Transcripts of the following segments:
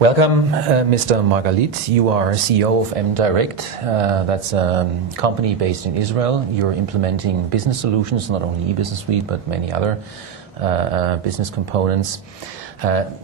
Welcome, Mr. Margalit. You are CEO of mDirect. That's a company based in Israel. You're implementing business solutions, not only e-business suite, but many other business components.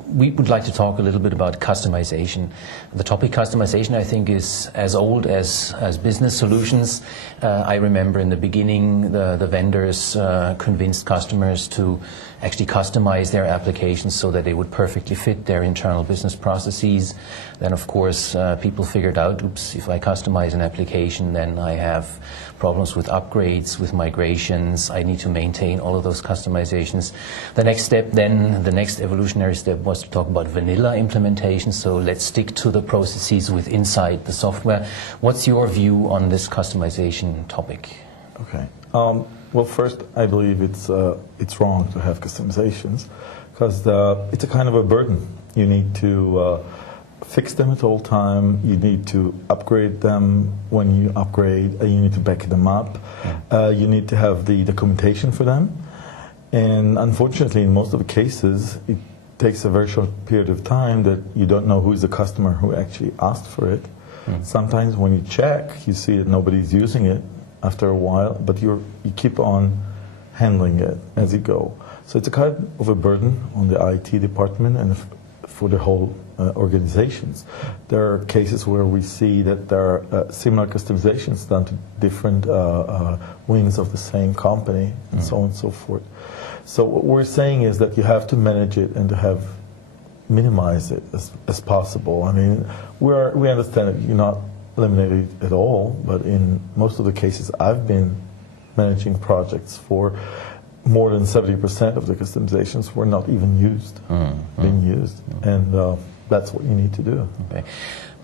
We would like to talk a little bit about customization. The topic customization, I think, is as old as business solutions. I remember in the beginning, the vendors convinced customers to actually customize their applications so that they would perfectly fit their internal business processes. Then, of course, people figured out, oops, if I customize an application, then I have problems with upgrades, with migrations. I need to maintain all of those customizations. The next step then, the next evolutionary step was to talk about vanilla implementation. So let's stick to the processes with inside the software. What's your view on this customization topic? Okay. Well, first, I believe it's wrong to have customizations because it's a kind of a burden. You need to fix them at all time. You need to upgrade them when you upgrade. You need to back them up. You need to have the documentation for them. And unfortunately, in most of the cases, it takes a very short period of time that you don't know who's the customer who actually asked for it. Sometimes when you check, you see that nobody's using it after a while, but you keep on handling it as you go. So it's a kind of a burden on the IT department and for the whole organizations. There are cases where we see that there are similar customizations done to different wings of the same company and so on and so forth. So what we're saying is that you have to manage it and to minimize it as possible. I mean, we understand that you're not eliminated at all, but in most of the cases I've been managing projects for more than 70% of the customizations were not even being used, and that's what you need to do. Okay.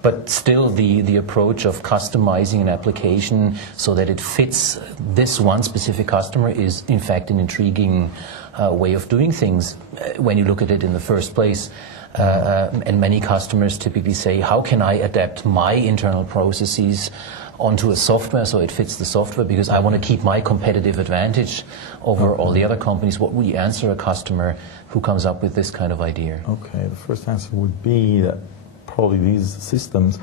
But still, the approach of customizing an application so that it fits this one specific customer is, in fact, an intriguing way of doing things when you look at it in the first place. And many customers typically say, how can I adapt my internal processes onto a software so it fits the software, because I want to keep my competitive advantage over all the other companies. What would you answer a customer who comes up with this kind of idea? Okay, the first answer would be that probably these systems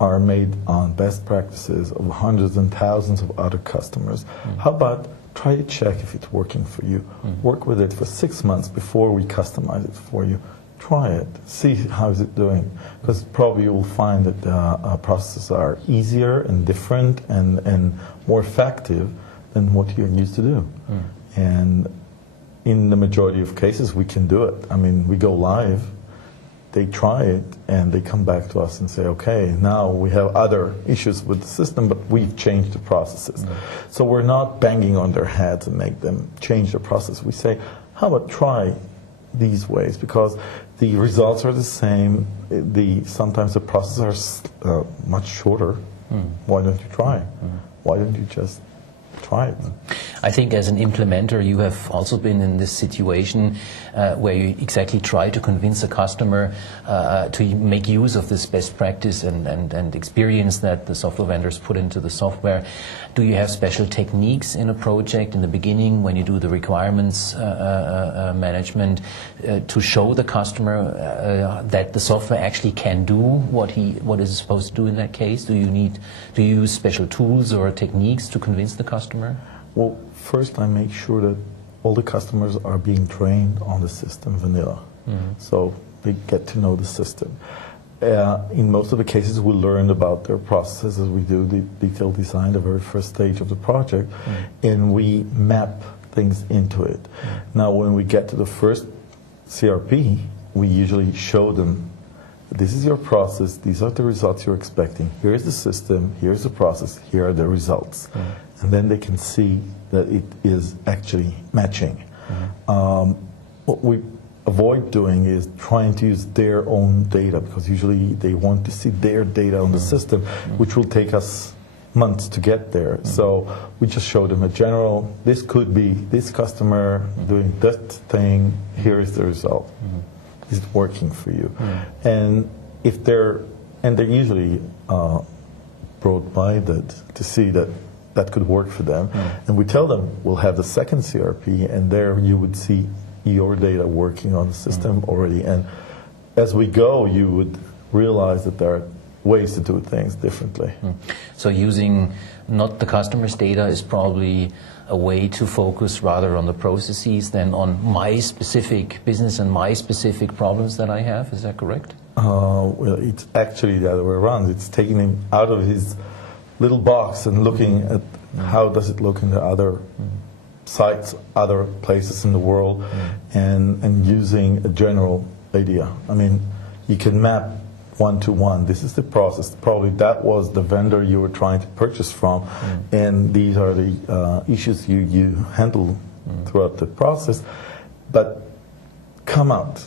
are made on best practices of hundreds and thousands of other customers. How about try to check if it's working for you? Work with it for 6 months before we customize it for you. Try it, see how is it doing, because probably you will find that processes are easier and different and more effective than what you're used to do. And in the majority of cases, we can do it. I mean, we go live, they try it, and they come back to us and say, okay, now we have other issues with the system, but we've changed the processes. So we're not banging on their heads and make them change the process. We say, how about try these ways, because the results are the same. Sometimes the processes are much shorter. Why don't you try? Why don't you just try it? I think as an implementer, you have also been in this situation where you exactly try to convince a customer to make use of this best practice and experience that the software vendors put into the software. Do you have special techniques in a project in the beginning when you do the requirements management to show the customer that the software actually can do what is supposed to do in that case? Do you use special tools or techniques to convince the customer? Well, first I make sure that all the customers are being trained on the system vanilla, so they get to know the system. In most of the cases, we learn about their processes as we do the detailed design, the very first stage of the project, and we map things into it. Now, when we get to the first CRP, we usually show them, this is your process, these are the results you're expecting, here's the system, here's the process, here are the results. And then they can see that it is actually matching. What we avoid doing is trying to use their own data, because usually they want to see their data on the system, which will take us months to get there. So we just show them a general, this could be this customer doing that thing, here is the result. Is it working for you? And if they're usually broad-minded to see that that could work for them. And we tell them we'll have the second CRP, and there you would see your data working on the system already. And as we go, you would realize that there are ways to do things differently. So using not the customer's data is probably a way to focus rather on the processes than on my specific business and my specific problems that I have. Is that correct? Well, it's actually the other way around. It's taking him out of his little box and looking at how does it look in the other sites, other places in the world, and using a general idea. I mean, you can map one-to-one. This is the process. Probably that was the vendor you were trying to purchase from, and these are the issues you handle throughout the process. But come out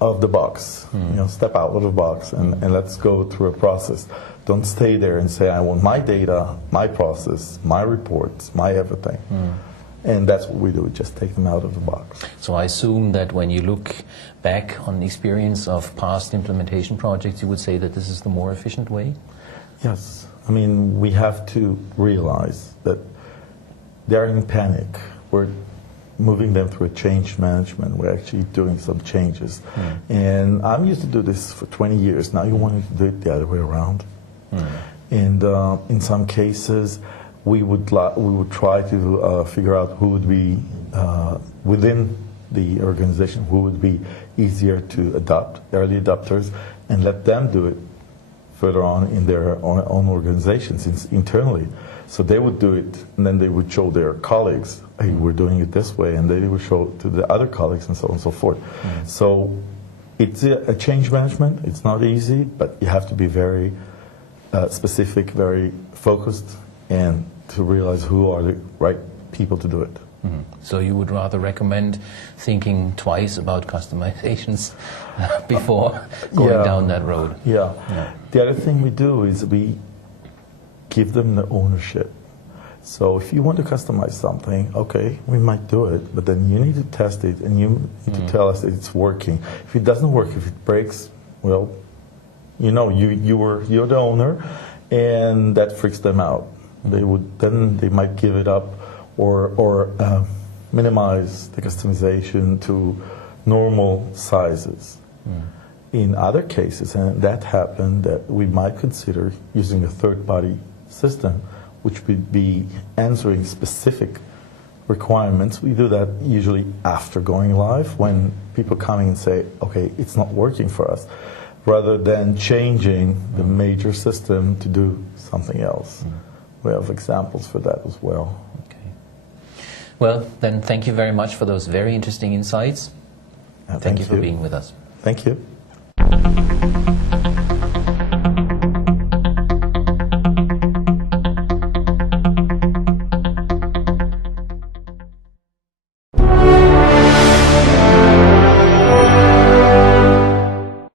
of the box. Step out of the box and let's go through a process. Don't stay there and say, I want my data, my process, my reports, my everything. And that's what we do, just take them out of the box. So I assume that when you look back on the experience of past implementation projects, you would say that this is the more efficient way? Yes. I mean, we have to realize that they're in panic. We're moving them through a change management. We're actually doing some changes. And I'm used to do this for 20 years. Now you want me to do it the other way around. And in some cases, we would try to figure out who would be within the organization, who would be easier to adopt, early adopters, and let them do it further on in their own organizations internally. So they would do it, and then they would show their colleagues, hey, we're doing it this way, and they would show it to the other colleagues, and so on and so forth. So it's a change management. It's not easy, but you have to be very specific, very focused, and to realize who are the right people to do it. So you would rather recommend thinking twice about customizations before going down that road? Yeah. The other thing we do is we give them the ownership. So if you want to customize something, okay, we might do it, but then you need to test it and you need to tell us that it's working. If it doesn't work, if it breaks, well, you're the owner, and that freaks them out. They might give it up or minimize the customization to normal sizes. In other cases, and that happened, that we might consider using a third-party system, which would be answering specific requirements. We do that usually after going live, when people come in and say, okay, it's not working for us, rather than changing the major system to do something else. We have examples for that as well. Okay. Well, then thank you very much for those very interesting insights. Thank you for being with us. Thank you.